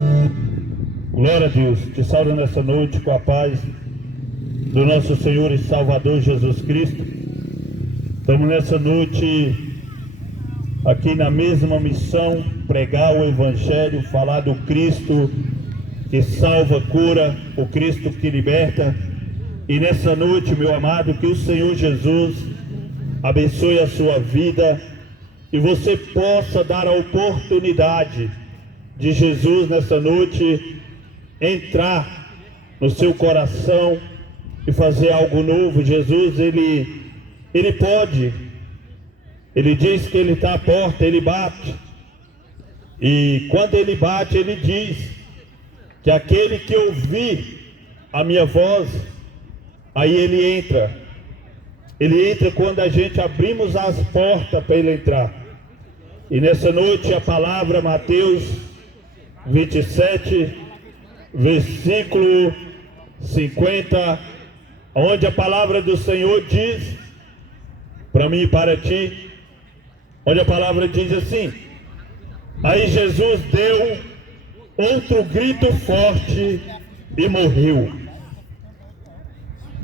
Glória a Deus, te saúdo nessa noite com a paz do nosso Senhor e Salvador Jesus Cristo. Estamos nessa noite aqui na mesma missão, pregar o Evangelho, falar do Cristo que salva, cura, o Cristo que liberta. E nessa noite, meu amado, que o Senhor Jesus abençoe a sua vida e você possa dar a oportunidade de Jesus nessa noite entrar no seu coração e fazer algo novo. Jesus, ele pode, ele diz que ele está à porta, ele bate, e quando ele bate, ele diz que aquele que ouvir a minha voz, aí ele entra quando a gente abrimos as portas para ele entrar. E nessa noite a palavra Mateus 27, versículo 50, onde a palavra do Senhor diz para mim e para ti, onde a palavra diz assim: aí Jesus deu outro grito forte e morreu.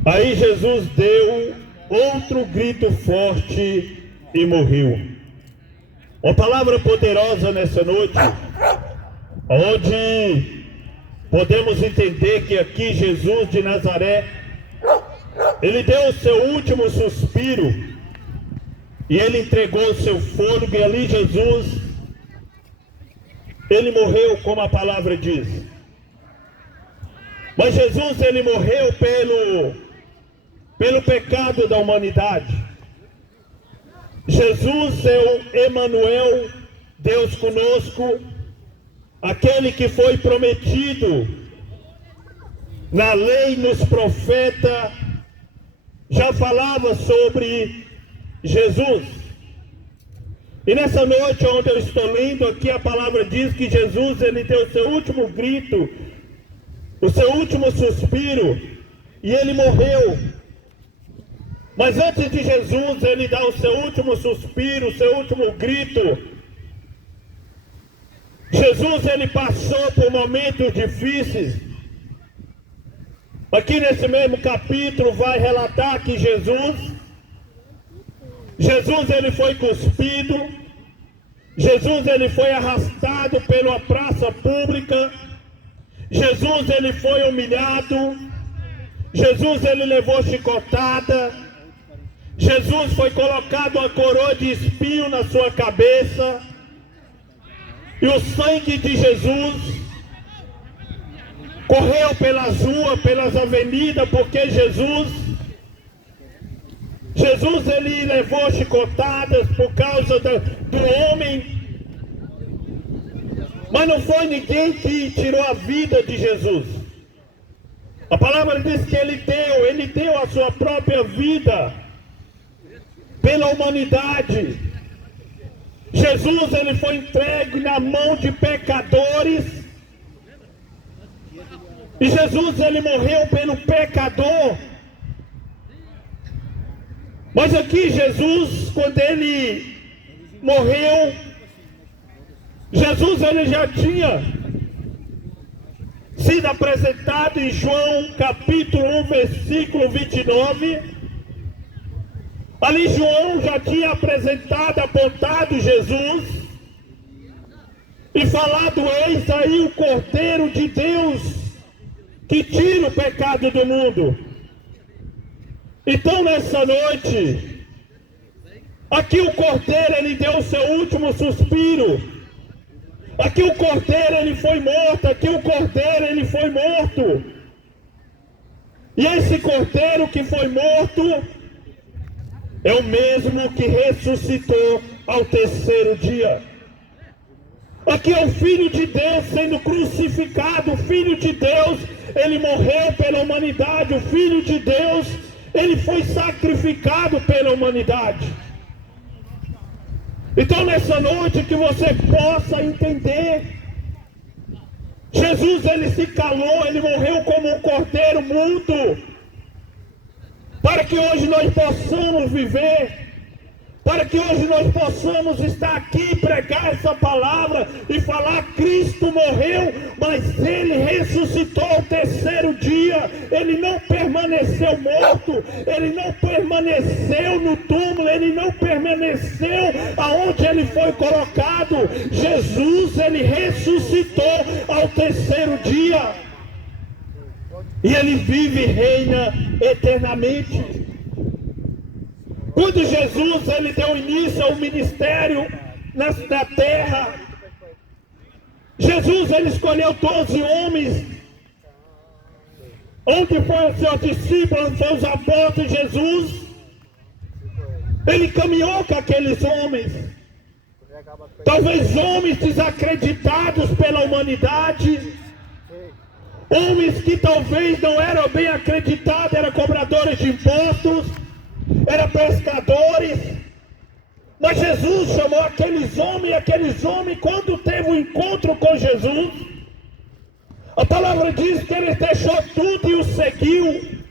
Aí Jesus deu outro grito forte e morreu. Uma palavra poderosa nessa noite, onde podemos entender que aqui Jesus de Nazaré, ele deu o seu último suspiro e ele entregou o seu fôlego, e ali Jesus, ele morreu como a palavra diz. Mas Jesus, ele morreu pelo pecado da humanidade. Jesus é o Emanuel, Deus conosco, aquele que foi prometido na lei, nos profetas, já falava sobre Jesus. E nessa noite onde eu estou lendo aqui, a palavra diz que Jesus, ele deu o seu último grito, o seu último suspiro, e ele morreu. Mas antes de Jesus ele dar o seu último suspiro, o seu último grito, Jesus, ele passou por momentos difíceis. Aqui nesse mesmo capítulo vai relatar que Jesus ele foi cuspido, Jesus ele foi arrastado pela praça pública, Jesus ele foi humilhado, Jesus ele levou chicotada, Jesus foi colocado uma coroa de espinho na sua cabeça, e o sangue de Jesus correu pelas ruas, pelas avenidas, porque Jesus ele levou chicotadas por causa do homem, mas não foi ninguém que tirou a vida de Jesus. A palavra diz que ele deu a sua própria vida pela humanidade. Jesus, ele foi entregue na mão de pecadores, e Jesus, ele morreu pelo pecador. Mas aqui Jesus, quando ele morreu, Jesus ele já tinha sido apresentado em João capítulo 1, versículo 29. Ali João já tinha apresentado, apontado Jesus e falado: eis aí o Cordeiro de Deus que tira o pecado do mundo. Então nessa noite, aqui o Cordeiro ele deu o seu último suspiro. Aqui o Cordeiro ele foi morto, aqui o Cordeiro ele foi morto. E esse Cordeiro que foi morto é o mesmo que ressuscitou ao terceiro dia. Aqui é o Filho de Deus sendo crucificado. O Filho de Deus, ele morreu pela humanidade. O Filho de Deus, ele foi sacrificado pela humanidade. Então nessa noite que você possa entender, Jesus ele se calou, ele morreu como um cordeiro mudo, para que hoje nós possamos viver para que hoje nós possamos estar aqui e pregar essa palavra e falar: Cristo morreu, mas Ele ressuscitou ao terceiro dia. Ele não permaneceu morto, Ele não permaneceu no túmulo, Ele não permaneceu aonde Ele foi colocado. Jesus, Ele ressuscitou ao terceiro dia, e Ele vive e reina eternamente. Quando Jesus ele deu início ao ministério na terra, Jesus ele escolheu 12 homens. Onde foram os seus discípulos, onde foram os apóstolos de Jesus? Ele caminhou com aqueles homens. Talvez homens desacreditados pela humanidade, homens que talvez não eram bem acreditados, eram cobradores de impostos, eram pescadores, mas Jesus chamou aqueles homens, quando teve um encontro com Jesus, a palavra diz que ele deixou tudo e o seguiu.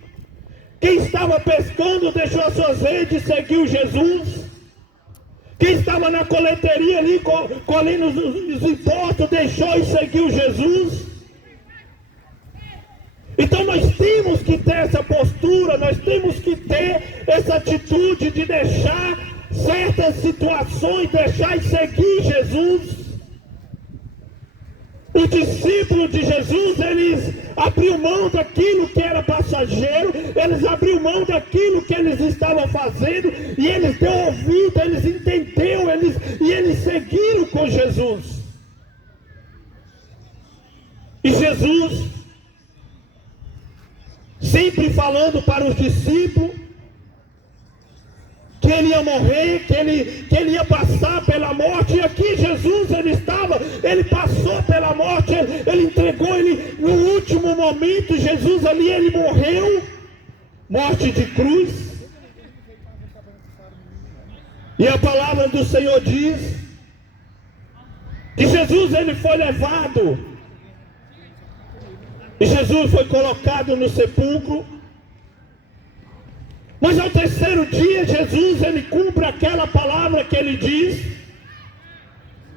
Quem estava pescando deixou as suas redes e seguiu Jesus. Quem estava na coleteria ali, colhendo os impostos, deixou e seguiu Jesus. Então nós temos que ter essa postura, nós temos que ter essa atitude de deixar certas situações, deixar e seguir Jesus. Os discípulos de Jesus, eles abriram mão daquilo que era passageiro, eles abriram mão daquilo que eles estavam fazendo, e eles deu ouvido, eles entenderam, e eles seguiram com Jesus. E Jesus sempre falando para os discípulos que ele ia morrer, que ele ia passar pela morte. E aqui Jesus ele passou pela morte, ele entregou, no último momento, Jesus ali, ele morreu, morte de cruz. E a palavra do Senhor diz que Jesus ele foi levado, e Jesus foi colocado no sepulcro. Mas ao terceiro dia, Jesus ele cumpre aquela palavra que ele diz,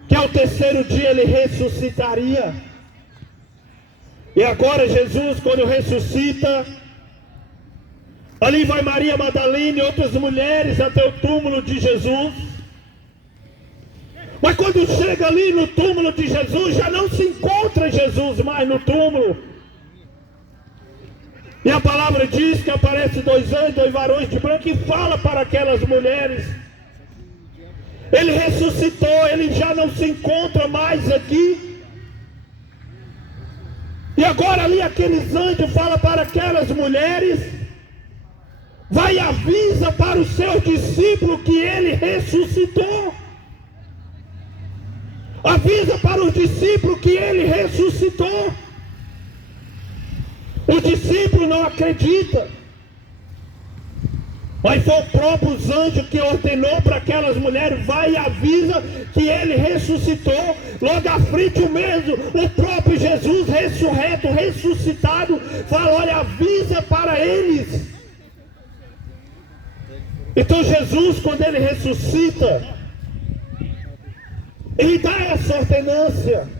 que ao terceiro dia ele ressuscitaria. E agora Jesus, quando ressuscita, ali vai Maria Madalena e outras mulheres até o túmulo de Jesus. Mas quando chega ali no túmulo de Jesus, já não se encontra Jesus mais no túmulo. E a palavra diz que aparece 2 anjos, 2 varões de branco, e fala para aquelas mulheres: ele ressuscitou, ele já não se encontra mais aqui. E agora ali aqueles anjos falam para aquelas mulheres: vai e avisa para os seus discípulos que ele ressuscitou. Avisa para os discípulos que ele ressuscitou. O discípulo não acredita, mas foi o próprio anjo que ordenou para aquelas mulheres: vai e avisa que ele ressuscitou. Logo à frente o próprio Jesus ressurreto, ressuscitado, fala: olha, avisa para eles. Então Jesus, quando ele ressuscita, ele dá essa ordenância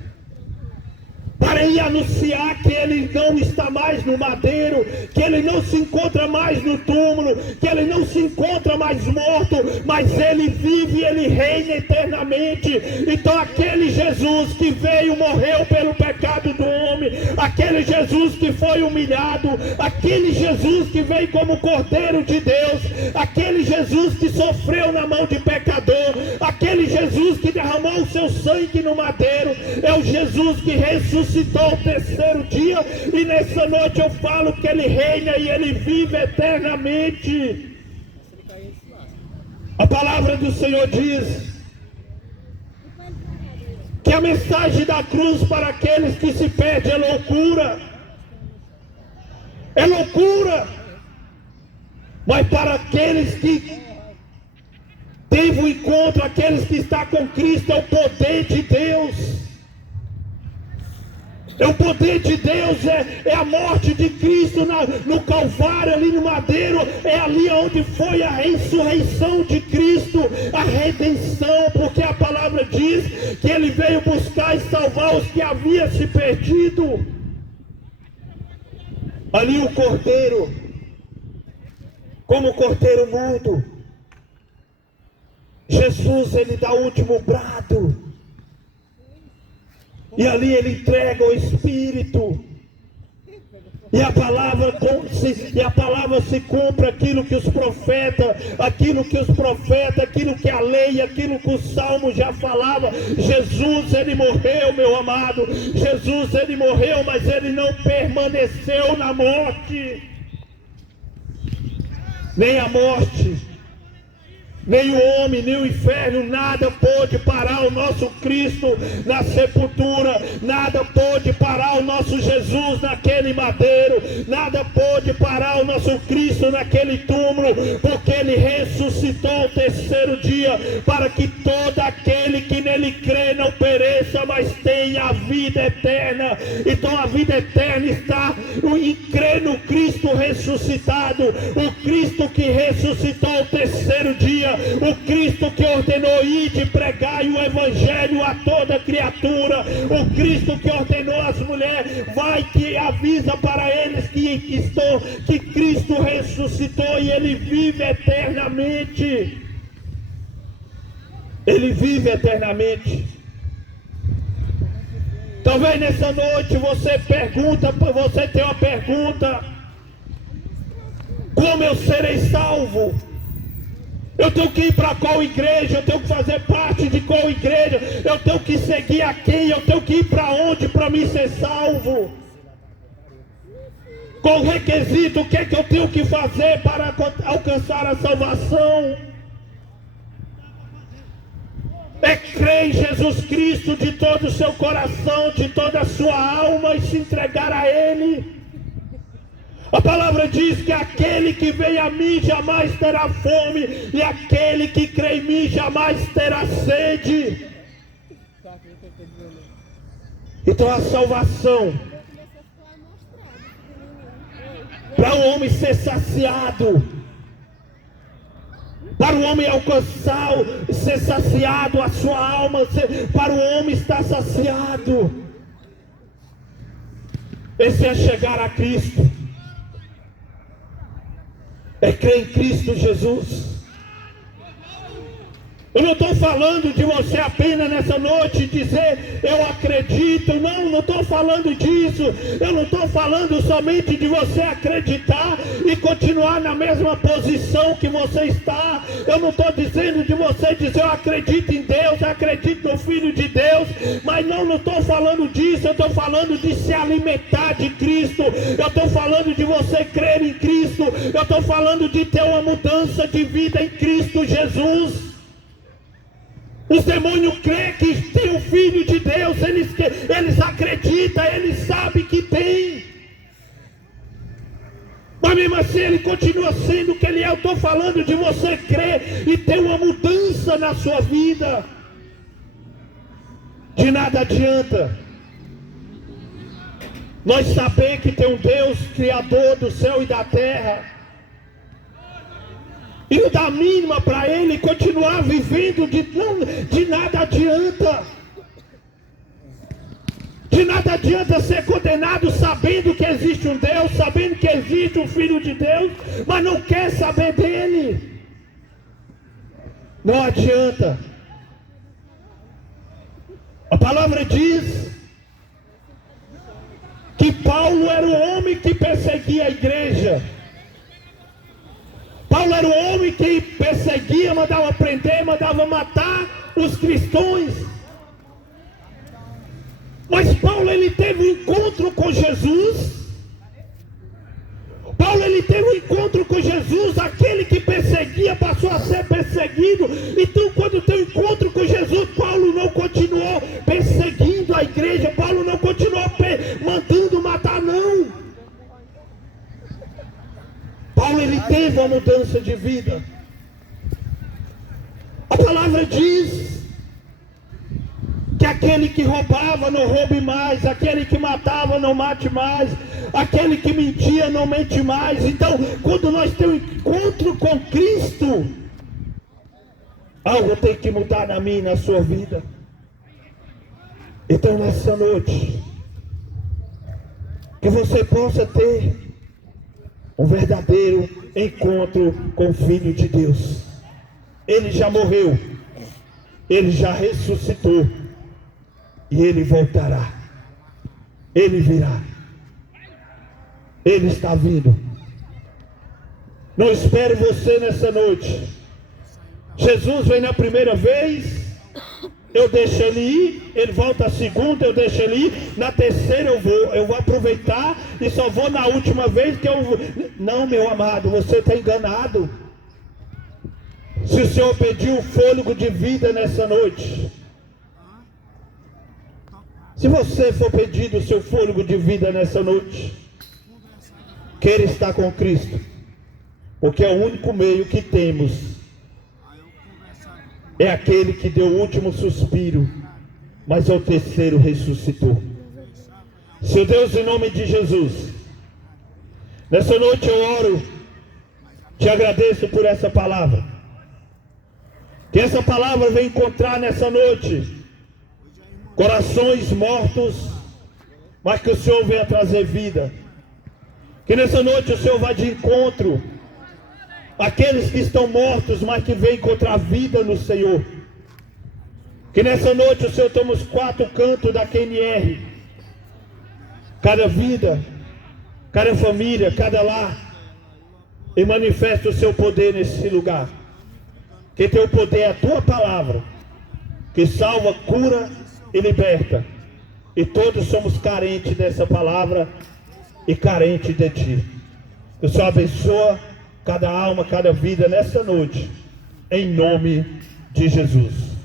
para ir anunciar que ele não está mais no madeiro, que ele não se encontra mais no túmulo, que ele não se encontra mais morto, mas ele vive e ele reina eternamente. Então aquele Jesus que veio, morreu pelo pecado do homem, aquele Jesus que foi humilhado, aquele Jesus que veio como Cordeiro de Deus, aquele Jesus que sofreu na mão de pecador, aquele Jesus que derramou o seu sangue no madeiro, é o Jesus que ressuscitou ao terceiro dia. E nessa noite eu falo que ele reina e ele vive eternamente. A palavra do Senhor diz que a mensagem da cruz para aqueles que se perdem é loucura. É loucura. Mas para aqueles que teve o encontro, aqueles que estão com Cristo, é o poder de Deus. O poder de Deus é a morte de Cristo no Calvário, ali no madeiro. É ali onde foi a ressurreição de Cristo, a redenção, porque a palavra diz que Ele veio buscar e salvar os que haviam se perdido. Ali o Cordeiro, como o Cordeiro mudo, Jesus, Ele dá o último brado. E ali Ele entrega o Espírito. E a palavra se cumpre aquilo que os profetas, aquilo que a lei, aquilo que o Salmo já falava. Jesus, Ele morreu, meu amado. Jesus, Ele morreu, mas Ele não permaneceu na morte. Nem a morte, nem o homem, nem o inferno, nada pôde parar o nosso Cristo na sepultura, nada pôde parar o nosso Jesus naquele madeiro, nada pôde parar o nosso Cristo naquele túmulo, porque Ele ressuscitou ao terceiro dia, para que todo aquele que nele crê não pereça, mas tenha a vida eterna. Então a vida eterna está em crer no Cristo ressuscitado, o Cristo que ressuscitou ao terceiro dia, o Cristo que ordenou ir de pregar o evangelho a toda criatura, o Cristo que ordenou às mulheres, vai que avisa para eles que Cristo ressuscitou e Ele vive eternamente. Ele vive eternamente. Talvez nessa noite você tem uma pergunta: como eu serei salvo? Eu tenho que ir para qual igreja? Eu tenho que fazer parte de qual igreja? Eu tenho que seguir a quem? Eu tenho que ir para onde para me ser salvo? Qual o requisito? O que é que eu tenho que fazer para alcançar a salvação? É crer em Jesus Cristo de todo o seu coração, de toda a sua alma e se entregar a Ele. A palavra diz que aquele que vem a mim jamais terá fome, e aquele que crê em mim jamais terá sede. Então a salvação, para o homem ser saciado, para o homem alcançar, ser saciado, a sua alma, para o homem estar saciado, esse é chegar a Cristo. É crer em Cristo Jesus. Eu não estou falando de você apenas nessa noite dizer eu acredito. Não estou falando disso. Eu não estou falando somente de você acreditar e continuar na mesma posição que você está. Eu não estou dizendo de você dizer eu acredito em Deus, eu acredito no Filho de Deus. Mas não estou falando disso. Eu estou falando de se alimentar de Cristo. Eu estou falando de você crer em Cristo. Eu estou falando de ter uma mudança de vida em Cristo Jesus. Os demônios creem que tem o Filho de Deus, eles acreditam, eles sabem que tem. Mas mesmo assim ele continua sendo o que ele é. Eu estou falando de você crer e ter uma mudança na sua vida. De nada adianta nós saber que tem um Deus Criador do céu e da terra, e não dá mínima para ele continuar vivendo, de nada adianta. De nada adianta ser condenado sabendo que existe um Deus, sabendo que existe um Filho de Deus, mas não quer saber dele. Não adianta. A palavra diz que Paulo era o homem que perseguia a igreja. Paulo era o homem que perseguia, mandava prender, mandava matar os cristãos. Mas Paulo, ele teve um encontro com Jesus. Paulo, ele teve um encontro com Jesus. Aquele que perseguia passou a ser perseguido. Então, quando tem um encontro com Jesus, Paulo não continuou perseguindo a igreja. Paulo não continuou mandando matar, não. Paulo, ele teve uma mudança de vida. A palavra diz que que aquele que roubava não roube mais, aquele que matava não mate mais, aquele que mentia não mente mais. Então, quando nós temos um encontro com Cristo, algo tem que mudar na minha e na sua vida. Então, nessa noite, que você possa ter um verdadeiro encontro com o Filho de Deus. Ele já morreu, ele já ressuscitou, e ele voltará, ele virá, ele está vindo. Não espere você nessa noite. Jesus vem na primeira vez, eu deixo ele ir, ele volta a segunda, eu deixo ele ir, na terceira eu vou aproveitar e só vou na última vez que eu vou. Não, meu amado, você está enganado. Se o Senhor pediu o fôlego de vida nessa noite, se você for pedir o seu fôlego de vida nessa noite, queira estar com Cristo, porque é o único meio que temos. É aquele que deu o último suspiro, mas ao terceiro ressuscitou. Seu Deus, em nome de Jesus, nessa noite eu oro, te agradeço por essa palavra. Que essa palavra venha encontrar nessa noite corações mortos, mas que o Senhor venha trazer vida. Que nessa noite o Senhor vá de encontro aqueles que estão mortos, mas que vêm encontrar vida no Senhor. Que nessa noite o Senhor toma os 4 cantos da QNR, cada vida, cada família, cada lar, e manifesta o seu poder nesse lugar. Que teu poder é a tua palavra, que salva, cura e liberta. E todos somos carentes dessa palavra e carentes de ti. Que o Senhor abençoa cada alma, cada vida nessa noite, em nome de Jesus.